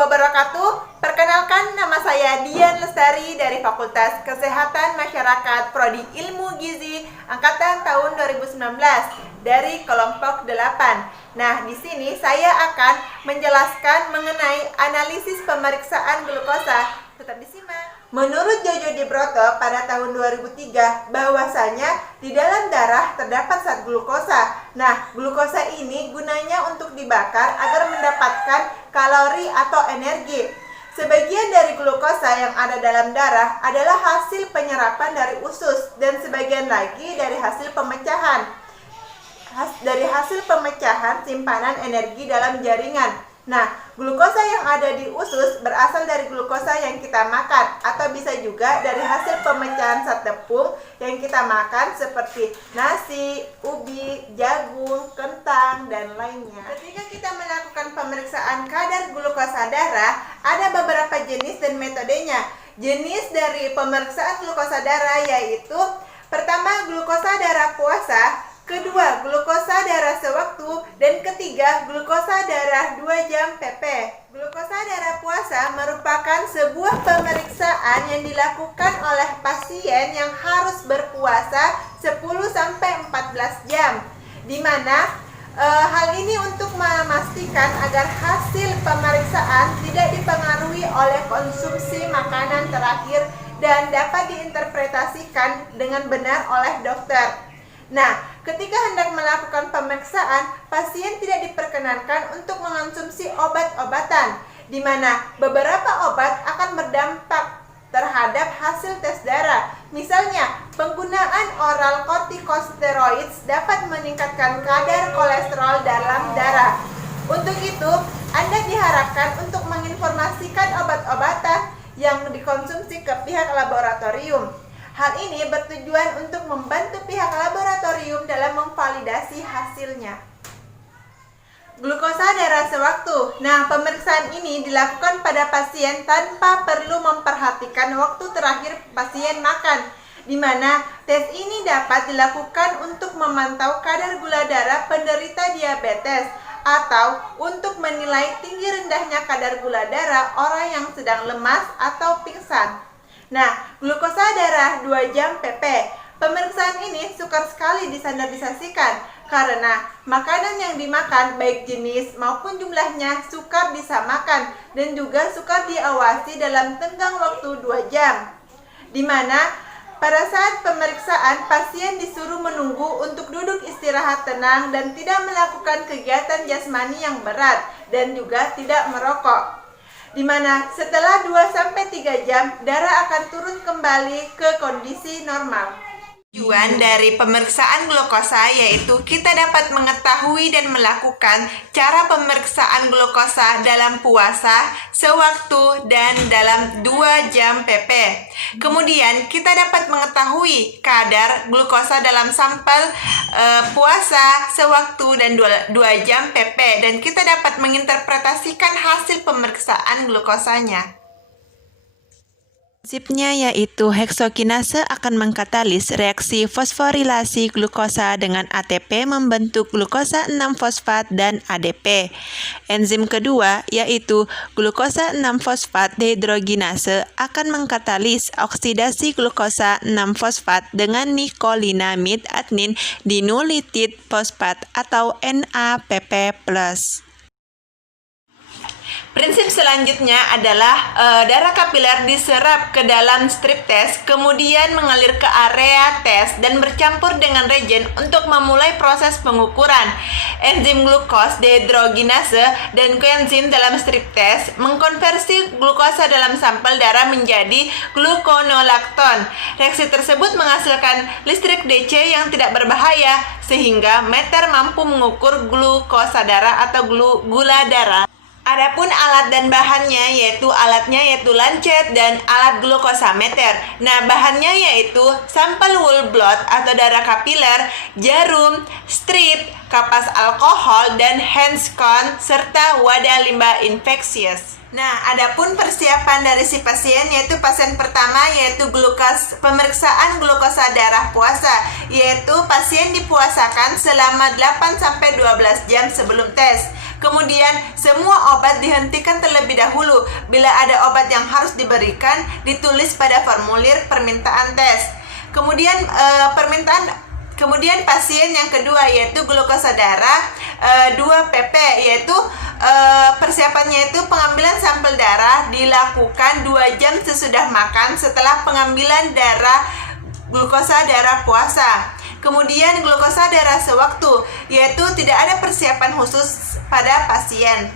wabarakatuh. Perkenalkan, nama saya Dian Lestari dari Fakultas Kesehatan Masyarakat Prodi Ilmu Gizi angkatan tahun 2019 dari kelompok 8. Nah, di sini saya akan menjelaskan mengenai analisis pemeriksaan glukosa. Tetap disimak. Menurut Jojo Dibroto pada tahun 2003 bahwasanya di dalam darah terdapat zat glukosa. Nah, glukosa ini gunanya untuk dibakar agar mendapatkan kalori atau energi. Sebagian dari glukosa yang ada dalam darah adalah hasil penyerapan dari usus dan sebagian lagi dari hasil pemecahan. Dari hasil pemecahan simpanan energi dalam jaringan. Nah, glukosa yang ada di usus berasal dari glukosa yang kita makan atau bisa juga dari hasil pemecahan zat tepung yang kita makan seperti nasi, ubi, jagung, kentang, dan lainnya. Ketika kita melakukan pemeriksaan kadar glukosa darah, ada beberapa jenis dan metodenya. Jenis dari pemeriksaan glukosa darah yaitu pertama, glukosa darah puasa, kedua, glukosa darah sewaktu, dan ketiga, glukosa darah 2 jam PP. Glukosa darah puasa merupakan sebuah pemeriksaan yang dilakukan oleh pasien yang harus berpuasa 10-14 jam, di mana hal ini untuk memastikan agar hasil pemeriksaan tidak dipengaruhi oleh konsumsi makanan terakhir dan dapat diinterpretasikan dengan benar oleh dokter. Nah, ketika hendak melakukan pemeriksaan, pasien tidak diperkenankan untuk mengonsumsi obat-obatan, di mana beberapa obat akan berdampak terhadap hasil tes darah. Misalnya, penggunaan oral corticosteroids dapat meningkatkan kadar kolesterol dalam darah. Untuk itu, Anda diharapkan untuk menginformasikan obat-obatan yang dikonsumsi ke pihak laboratorium. Hal ini bertujuan untuk membantu pihak laboratorium dalam memvalidasi hasilnya. Glukosa darah sewaktu. Nah, pemeriksaan ini dilakukan pada pasien tanpa perlu memperhatikan waktu terakhir pasien makan, di mana tes ini dapat dilakukan untuk memantau kadar gula darah penderita diabetes atau untuk menilai tinggi rendahnya kadar gula darah orang yang sedang lemas atau pingsan. Nah, glukosa darah 2 jam PP. Pemeriksaan ini sukar sekali distandarisasikan karena makanan yang dimakan baik jenis maupun jumlahnya sukar disamakan dan juga sukar diawasi dalam tenggang waktu 2 jam. Di mana pada saat pemeriksaan pasien disuruh menunggu untuk duduk istirahat tenang dan tidak melakukan kegiatan jasmani yang berat dan juga tidak merokok. Di mana setelah 2-3 jam darah akan turun kembali ke kondisi normal. Tujuan dari pemeriksaan glukosa yaitu kita dapat mengetahui dan melakukan cara pemeriksaan glukosa dalam puasa, sewaktu, dan dalam 2 jam PP. Kemudian kita dapat mengetahui kadar glukosa dalam sampel puasa, sewaktu, dan 2 jam PP. Dan kita dapat menginterpretasikan hasil pemeriksaan glukosanya. Prinsipnya yaitu heksokinase akan mengkatalis reaksi fosforilasi glukosa dengan ATP membentuk glukosa 6-fosfat dan ADP. Enzim kedua yaitu glukosa 6-fosfat dehidrogenase akan mengkatalis oksidasi glukosa 6-fosfat dengan nikolinamid adnin dinulitid fosfat atau NAPP+. Prinsip selanjutnya adalah darah kapiler diserap ke dalam strip tes, kemudian mengalir ke area tes dan bercampur dengan reagen untuk memulai proses pengukuran. Enzim glukos dehidrogenase dan koenzim dalam strip tes mengkonversi glukosa dalam sampel darah menjadi gluconolacton. Reaksi tersebut menghasilkan listrik DC yang tidak berbahaya sehingga meter mampu mengukur glukosa darah atau gula darah. Adapun alat dan bahannya alatnya yaitu lancet dan alat glukosameter. Nah, bahannya yaitu sampel whole blood atau darah kapiler, jarum, strip, kapas alkohol, dan handscon serta wadah limbah infeksius. Nah, adapun persiapan dari si pasien yaitu pasien pertama yaitu pemeriksaan glukosa darah puasa, yaitu pasien dipuasakan selama 8-12 jam sebelum tes. Kemudian, semua obat dihentikan terlebih dahulu. Bila ada obat yang harus diberikan, ditulis pada formulir permintaan tes. Kemudian pasien yang kedua yaitu glukosa darah 2 pp, yaitu persiapannya itu pengambilan sampel darah dilakukan 2 jam sesudah makan setelah pengambilan glukosa darah puasa. Kemudian glukosa darah sewaktu, yaitu tidak ada persiapan khusus pada pasien.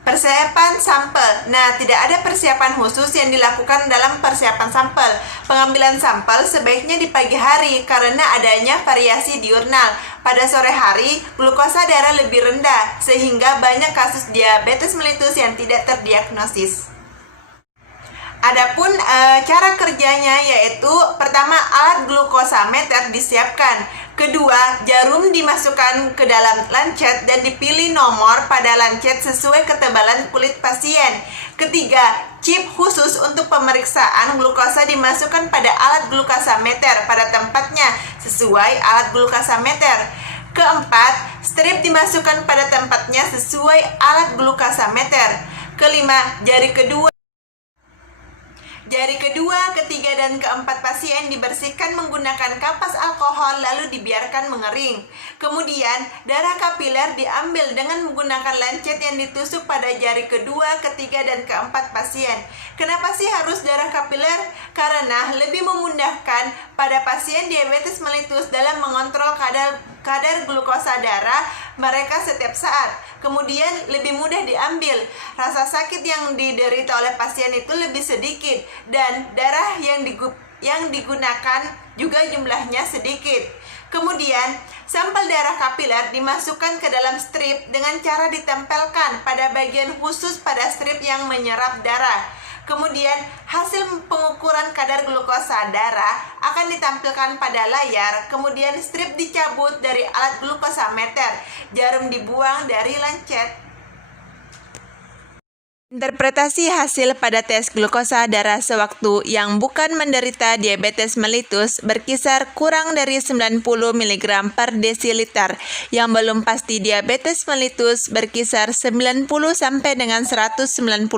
Persiapan sampel. Nah, tidak ada persiapan khusus yang dilakukan dalam persiapan sampel. Pengambilan sampel sebaiknya di pagi hari karena adanya variasi diurnal. Pada sore hari, glukosa darah lebih rendah sehingga banyak kasus diabetes mellitus yang tidak terdiagnosis. Adapun cara kerjanya yaitu pertama, alat glukosameter disiapkan. Kedua, jarum dimasukkan ke dalam lancet dan dipilih nomor pada lancet sesuai ketebalan kulit pasien. Ketiga, chip khusus untuk pemeriksaan glukosa dimasukkan pada alat glukosameter pada tempatnya sesuai alat glukosameter. Keempat, strip dimasukkan pada tempatnya sesuai alat glukosameter. Kelima, jari kedua, ketiga, dan keempat pasien dibersihkan menggunakan kapas alkohol lalu dibiarkan mengering. Kemudian, darah kapiler diambil dengan menggunakan lancet yang ditusuk pada jari kedua, ketiga, dan keempat pasien. Kenapa sih harus darah kapiler? Karena lebih memudahkan pada pasien diabetes mellitus dalam mengontrol kadar glukosa darah mereka setiap saat. Kemudian lebih mudah diambil. Rasa sakit yang diderita oleh pasien itu lebih sedikit dan darah yang digunakan juga jumlahnya sedikit. Kemudian, sampel darah kapiler dimasukkan ke dalam strip dengan cara ditempelkan pada bagian khusus pada strip yang menyerap darah. Kemudian, hasil pengukuran kadar glukosa darah akan ditampilkan pada layar. Kemudian, strip dicabut dari alat glukosameter. Jarum dibuang dari lancet. Interpretasi hasil pada tes glukosa darah sewaktu yang bukan menderita diabetes mellitus berkisar kurang dari 90 mg per desiliter, yang belum pasti diabetes mellitus berkisar 90 sampai dengan 199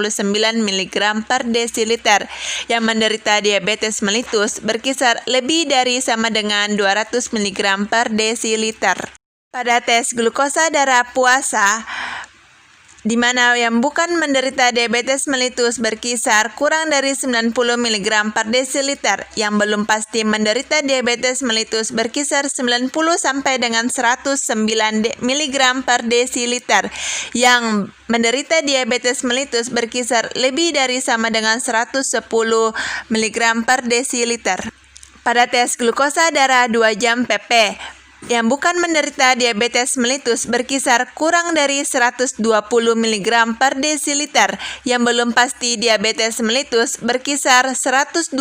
mg per desiliter, yang menderita diabetes mellitus berkisar lebih dari sama dengan 200 mg per desiliter. Pada tes glukosa darah puasa, di mana yang bukan menderita diabetes mellitus berkisar kurang dari 90 mg per desiliter, yang belum pasti menderita diabetes mellitus berkisar 90 sampai dengan 109 mg per desiliter, yang menderita diabetes mellitus berkisar lebih dari sama dengan 110 mg per desiliter. Pada tes glukosa darah 2 jam pp, yang bukan menderita diabetes mellitus berkisar kurang dari 120 mg per desiliter, yang belum pasti diabetes mellitus berkisar 120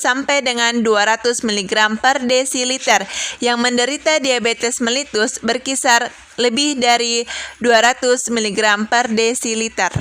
sampai dengan 200 mg per desiliter, yang menderita diabetes mellitus berkisar lebih dari 200 mg per desiliter.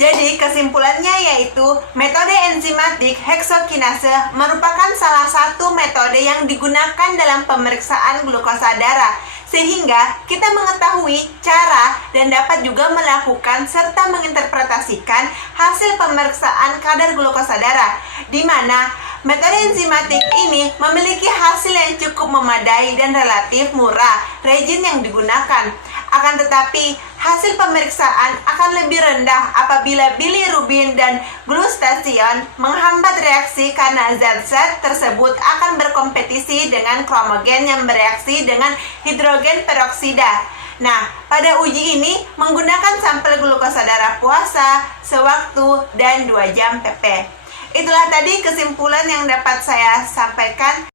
Jadi kesimpulannya yaitu metode enzimatik heksokinase merupakan salah satu metode yang digunakan dalam pemeriksaan glukosa darah, sehingga kita mengetahui cara dan dapat juga melakukan serta menginterpretasikan hasil pemeriksaan kadar glukosa darah, di mana metode enzimatik ini memiliki hasil yang cukup memadai dan relatif murah reagin yang digunakan. Akan tetapi, hasil pemeriksaan akan lebih rendah apabila bilirubin dan glutathione menghambat reaksi karena zat-zat tersebut akan berkompetisi dengan kromogen yang bereaksi dengan hidrogen peroksida. Nah, pada uji ini menggunakan sampel glukosa darah puasa, sewaktu, dan 2 jam pp. Itulah tadi kesimpulan yang dapat saya sampaikan.